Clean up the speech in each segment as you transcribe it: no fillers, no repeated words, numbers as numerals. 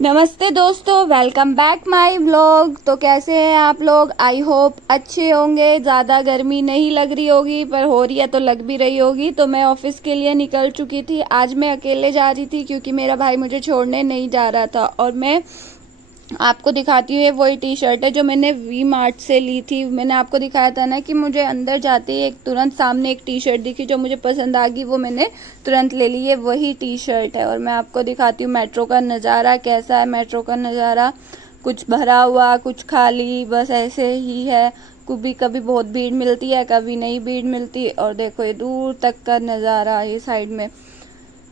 नमस्ते दोस्तों, welcome back my vlog. तो कैसे हैं आप लोग? आई होप अच्छे होंगे। ज़्यादा गर्मी नहीं लग रही होगी, पर हो रही है तो लग भी रही होगी। तो मैं ऑफिस के लिए निकल चुकी थी। आज मैं अकेले जा रही थी क्योंकि मेरा भाई मुझे छोड़ने नहीं जा रहा था। और मैं आपको दिखाती हूँ, ये वही टी शर्ट है जो मैंने वी मार्ट से ली थी। मैंने आपको दिखाया था ना कि मुझे अंदर जाते ही एक तुरंत सामने एक टी शर्ट दिखी जो मुझे पसंद आ गई, वो मैंने तुरंत ले ली। ये वही टी शर्ट है। और मैं आपको दिखाती हूँ मेट्रो का नज़ारा कैसा है। मेट्रो का नज़ारा कुछ भरा हुआ, कुछ खाली, बस ऐसे ही है। कभी कभी बहुत भीड़ मिलती है, कभी नहीं भीड़ मिलती। और देखो ये दूर तक का नज़ारा, ये साइड में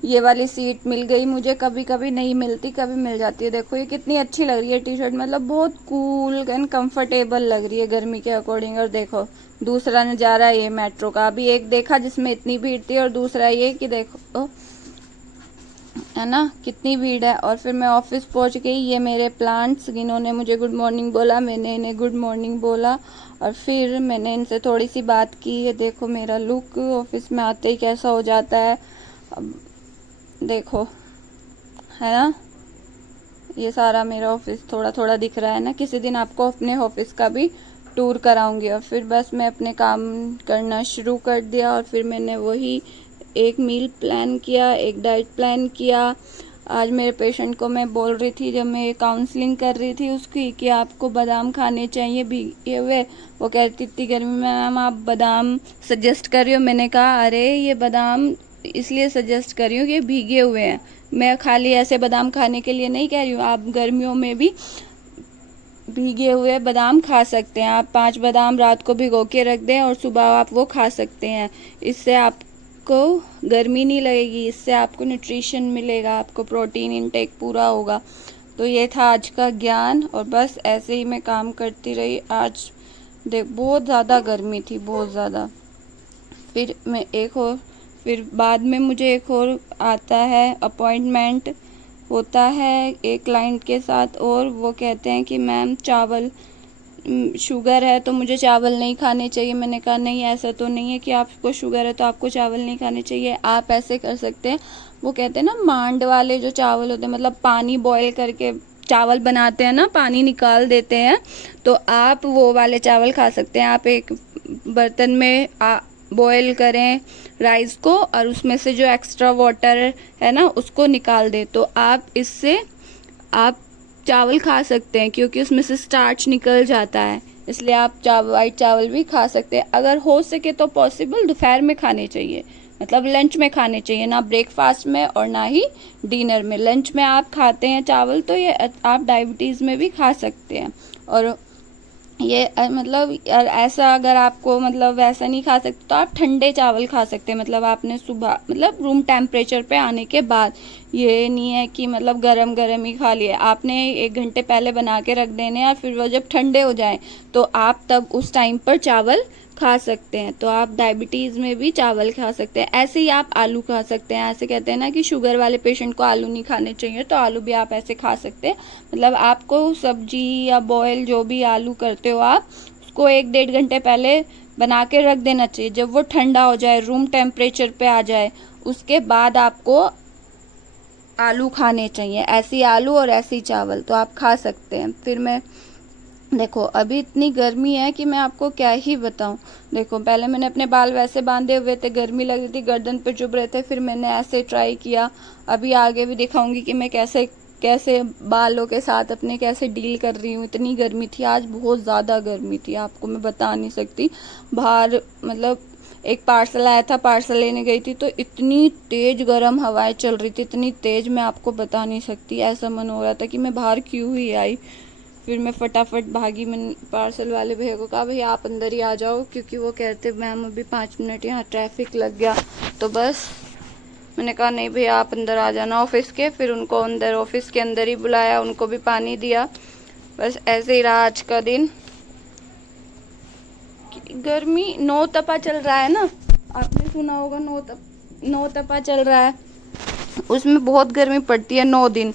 ये वाली सीट मिल गई मुझे। कभी कभी नहीं मिलती, कभी मिल जाती है। देखो ये कितनी अच्छी लग रही है टी शर्ट, मतलब बहुत कूल एंड कंफर्टेबल लग रही है गर्मी के अकॉर्डिंग। और देखो दूसरा नज़ारा ये मेट्रो का, अभी एक देखा जिसमें इतनी भीड़ थी, और दूसरा ये कि देखो है ना कितनी भीड़ है। और फिर मैं ऑफिस पहुंच गई। ये मेरे प्लांट्स, इन्होंने मुझे गुड मॉर्निंग बोला, मैंने इन्हें गुड मॉर्निंग बोला, और फिर मैंने इनसे थोड़ी सी बात की। ये देखो मेरा लुक ऑफिस में आते ही कैसा हो जाता है। अब देखो है ना, ये सारा मेरा ऑफिस थोड़ा थोड़ा दिख रहा है ना। किसी दिन आपको अपने ऑफिस का भी टूर कराऊंगी। और फिर बस मैं अपने काम करना शुरू कर दिया। और फिर मैंने वही एक मील प्लान किया, एक डाइट प्लान किया। आज मेरे पेशेंट को मैं बोल रही थी, जब मैं काउंसलिंग कर रही थी उसकी, कि आपको बादाम खाने चाहिए भीगे हुए। वो कहती इतनी गर्मी में मैम आप बादाम सजेस्ट कर रही हो। मैंने कहा अरे ये बादाम इसलिए सजेस्ट कर रही हूँ कि भीगे हुए हैं। मैं खाली ऐसे बादाम खाने के लिए नहीं कह रही हूँ। आप गर्मियों में भी भीगे हुए बादाम खा सकते हैं। आप 5 बादाम रात को भिगो के रख दें और सुबह आप वो खा सकते हैं। इससे आपको गर्मी नहीं लगेगी, इससे आपको न्यूट्रिशन मिलेगा, आपको प्रोटीन इनटेक पूरा होगा। तो ये था आज का ज्ञान। और बस ऐसे ही मैं काम करती रही। आज देख बहुत ज़्यादा गर्मी थी, बहुत ज़्यादा। फिर बाद में मुझे एक और आता है, अपॉइंटमेंट होता है एक क्लाइंट के साथ। और वो कहते हैं कि मैम चावल शुगर है तो मुझे चावल नहीं खाने चाहिए। मैंने कहा नहीं, ऐसा तो नहीं है कि आपको शुगर है तो आपको चावल नहीं खाने चाहिए। आप ऐसे कर सकते हैं, वो कहते हैं ना मांड वाले जो चावल होते हैं, मतलब पानी बॉयल करके चावल बनाते हैं ना, पानी निकाल देते हैं, तो आप वो वाले चावल खा सकते हैं। आप एक बर्तन में बॉयल करें राइस को, और उसमें से जो एक्स्ट्रा वाटर है ना उसको निकाल दें, तो आप इससे आप चावल खा सकते हैं, क्योंकि उसमें से स्टार्च निकल जाता है। इसलिए आप वाइट चावल भी खा सकते हैं। अगर हो सके तो पॉसिबल दोपहर में खाने चाहिए, मतलब लंच में खाने चाहिए, ना ब्रेकफास्ट में और ना ही डिनर में। लंच में आप खाते हैं चावल तो ये आप डायबिटीज़ में भी खा सकते हैं। और ये मतलब ऐसा अगर आपको मतलब वैसा नहीं खा सकते तो आप ठंडे चावल खा सकते हैं। मतलब आपने सुबह मतलब रूम टेम्परेचर पे आने के बाद, ये नहीं है कि मतलब गरम गरम ही खा लिए। आपने 1 घंटे पहले बना के रख देने, और फिर वो जब ठंडे हो जाए तो आप तब उस टाइम पर चावल खा सकते हैं। तो आप डायबिटीज़ में भी चावल खा सकते हैं। ऐसे ही आप आलू खा सकते हैं। ऐसे कहते हैं ना कि शुगर वाले पेशेंट को आलू नहीं खाने चाहिए, तो आलू भी आप ऐसे खा सकते हैं। मतलब आपको सब्जी या बॉयल जो भी आलू करते हो आप उसको 1-1.5 घंटे पहले बना के रख देना चाहिए। जब वो ठंडा हो जाए, रूम टेम्परेचर पे आ जाए, उसके बाद आपको आलू खाने चाहिए। ऐसी आलू और ऐसी चावल तो आप खा सकते हैं। फिर मैं देखो अभी इतनी गर्मी है कि मैं आपको क्या ही बताऊं। देखो पहले मैंने अपने बाल वैसे बांधे हुए थे, गर्मी लग रही थी, गर्दन पे चुभ रहे थे, फिर मैंने ऐसे ट्राई किया। अभी आगे भी दिखाऊंगी कि मैं कैसे कैसे बालों के साथ अपने कैसे डील कर रही हूँ। इतनी गर्मी थी आज, बहुत ज़्यादा गर्मी थी, आपको मैं बता नहीं सकती। बाहर मतलब एक पार्सल आया था, पार्सल लेने गई थी, तो इतनी तेज़ गर्म हवाएं चल रही थी, इतनी तेज़ मैं आपको बता नहीं सकती। ऐसा मन हो रहा था कि मैं बाहर क्यों ही आई। फिर मैं फटाफट भागी। मैंने पार्सल वाले भैया को कहा भैया आप अंदर ही आ जाओ, क्योंकि वो कहते मैम अभी 5 मिनट यहाँ ट्रैफिक लग गया। तो बस मैंने कहा नहीं भैया आप अंदर आ जाना ऑफिस के। फिर उनको अंदर ऑफिस के अंदर ही बुलाया, उनको भी पानी दिया। बस ऐसे ही रहा आज का दिन। गर्मी नौ तपा चल रहा है ना, आपने सुना होगा नौ तपा चल रहा है। उसमें बहुत गर्मी पड़ती है 9 दिन,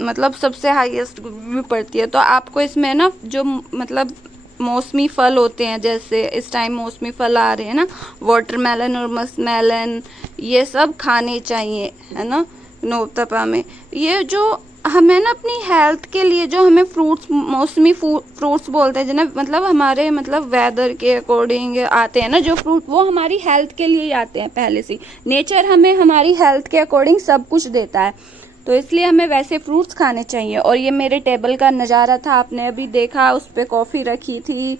मतलब सबसे हाईएस्ट भी पड़ती है। तो आपको इसमें ना जो मतलब मौसमी फल होते हैं, जैसे इस टाइम मौसमी फल आ रहे हैं ना, वाटरमेलन और मस्कमेलन, ये सब खाने चाहिए, है ना। नौतपा में ये जो हमें ना अपनी हेल्थ के लिए जो हमें फ्रूट्स, मौसमी फ्रूट्स बोलते हैं जिन्हें, मतलब हमारे मतलब वेदर के अकॉर्डिंग आते हैं ना जो फ्रूट, वो हमारी हेल्थ के लिए ही आते हैं पहले से। नेचर हमें हमारी हेल्थ के अकॉर्डिंग सब कुछ देता है, तो इसलिए हमें वैसे फ्रूट्स खाने चाहिए। और ये मेरे टेबल का नज़ारा था, आपने अभी देखा, उस पर कॉफ़ी रखी थी,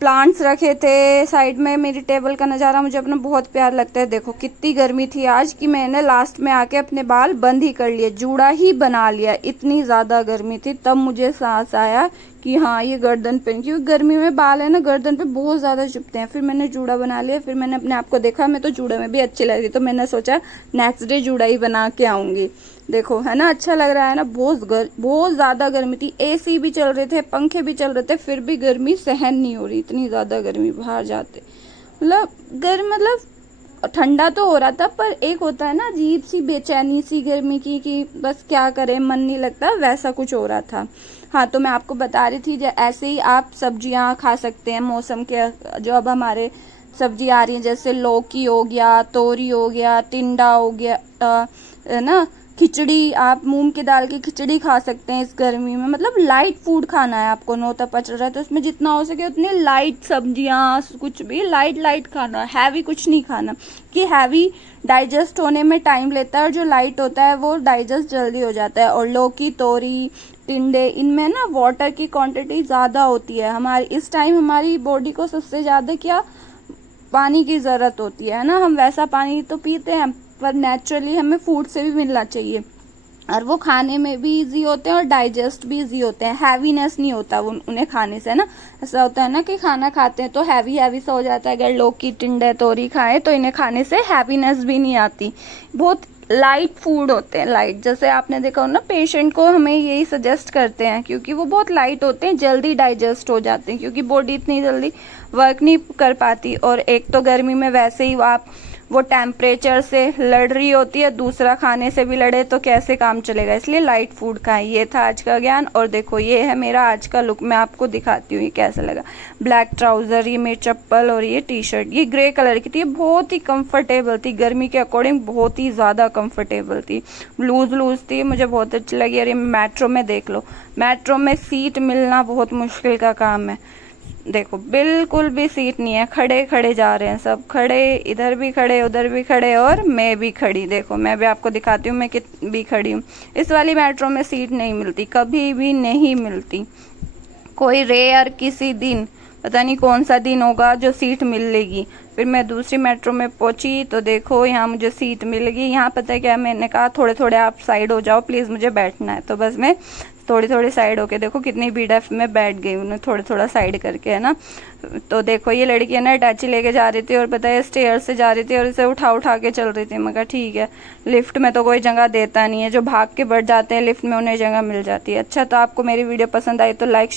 प्लांट्स रखे थे साइड में। मेरी टेबल का नज़ारा मुझे अपना बहुत प्यार लगता है। देखो कितनी गर्मी थी आज कि मैंने लास्ट में आके अपने बाल बंद ही कर लिए, जूड़ा ही बना लिया, इतनी ज़्यादा गर्मी थी। तब मुझे सांस आया कि हाँ ये गर्दन पे, क्योंकि गर्मी में बाल है ना गर्दन पे बहुत ज़्यादा चुभते हैं। फिर मैंने जूड़ा बना लिया, फिर मैंने अपने आप को देखा, मैं तो जूड़े में भी अच्छी लग रही, तो मैंने सोचा नेक्स्ट डे जूड़ा ही बना के आऊँगी। देखो है ना, अच्छा लग रहा है ना। बहुत ज़्यादा गर्मी थी, एसी भी चल रहे थे, पंखे भी चल रहे थे, फिर भी गर्मी सहन नहीं हो रही, इतनी ज़्यादा गर्मी। बाहर जाते मतलब ठंडा तो हो रहा था, पर एक होता है ना अजीब सी बेचैनी सी गर्मी की कि बस क्या करें, मन नहीं लगता, वैसा कुछ हो रहा था। हाँ, तो मैं आपको बता रही थी ऐसे ही आप सब्जियां खा सकते हैं मौसम के, जो अब हमारे सब्जी आ रही हैं, जैसे लौकी हो गया, तोरी हो गया, टिंडा हो गया, है ना, खिचड़ी, आप मूंग की दाल की खिचड़ी खा सकते हैं इस गर्मी में। मतलब लाइट फूड खाना है आपको, नो पच रहा है तो उसमें जितना हो सके उतनी लाइट सब्जियां, कुछ भी लाइट लाइट खाना, हैवी कुछ नहीं खाना, कि हैवी डाइजेस्ट होने में टाइम लेता है और जो लाइट होता है वो डाइजेस्ट जल्दी हो जाता है। और लौकी, तोरी, टिंडे, इनमें ना वाटर की क्वांटिटी ज़्यादा होती है। हमारी इस टाइम हमारी बॉडी को सबसे ज़्यादा क्या पानी की ज़रूरत होती है ना, हम वैसा पानी तो पीते हैं, पर नेचुरली हमें फूड से भी मिलना चाहिए, और वो खाने में भी इजी होते हैं और डाइजेस्ट भी इजी होते हैं, हैवीनेस नहीं होता वो उन्हें खाने से ना। ऐसा होता है ना कि खाना खाते हैं तो हैवी हैवी सा हो जाता है, अगर लौकी, टिंडे, तोरी खाएं तो इन्हें खाने से हैवीनेस भी नहीं आती। बहुत लाइट फूड होते हैं, लाइट, जैसे आपने देखा हो ना, पेशेंट को हमें यही सजेस्ट करते हैं, क्योंकि वो बहुत लाइट होते हैं, जल्दी डाइजेस्ट हो जाते हैं, क्योंकि बॉडी इतनी जल्दी वर्क नहीं कर पाती। और एक तो गर्मी में वैसे ही आप वो टेम्परेचर से लड़ रही होती है, दूसरा खाने से भी लड़े तो कैसे काम चलेगा, इसलिए लाइट फूड खाएं। ये था आज का ज्ञान। और देखो ये है मेरा आज का लुक, मैं आपको दिखाती हूँ ये कैसा लगा। ब्लैक ट्राउज़र, ये मेरी चप्पल, और ये टी शर्ट, ये ग्रे कलर की थी, बहुत ही कंफर्टेबल थी, गर्मी के अकॉर्डिंग बहुत ही ज़्यादा कंफर्टेबल थी, लूज़ लूज़ थी, मुझे बहुत अच्छी लगी। और ये मेट्रो में देख लो, मेट्रो में सीट मिलना बहुत मुश्किल का काम है। देखो बिल्कुल भी सीट नहीं है, खड़े खड़े जा रहे हैं सब, खड़े, इधर भी खड़े, उधर भी खड़े, और मैं भी खड़ी। देखो मैं भी आपको दिखाती हूँ मैं भी खड़ी हूँ। इस वाली मेट्रो में सीट नहीं मिलती, कभी भी नहीं मिलती, कोई रेयर किसी दिन, पता नहीं कौन सा दिन होगा जो सीट मिलेगी। फिर मैं दूसरी मेट्रो में पहुंची तो देखो यहाँ मुझे सीट मिल गई। यहाँ पता है क्या, मैंने कहा थोड़े थोड़े आप साइड हो जाओ प्लीज़, मुझे बैठना है। तो बस मैं थोड़ी थोड़ी साइड होके, देखो कितनी भीड़ है, मैं बैठ गई उन्हें थोड़ा थोड़ा साइड करके, है ना। तो देखो ये लड़की है ना अटैची लेके जा रही थी, और पता है स्टेयर से जा रही थी, और इसे उठा उठा के चल रही थी। मैं कहा ठीक है, लिफ्ट में तो कोई जगह देता नहीं है, जो भाग के बढ़ जाते हैं लिफ्ट में उन्हें जगह मिल जाती है। अच्छा, तो आपको मेरी वीडियो पसंद आई तो लाइक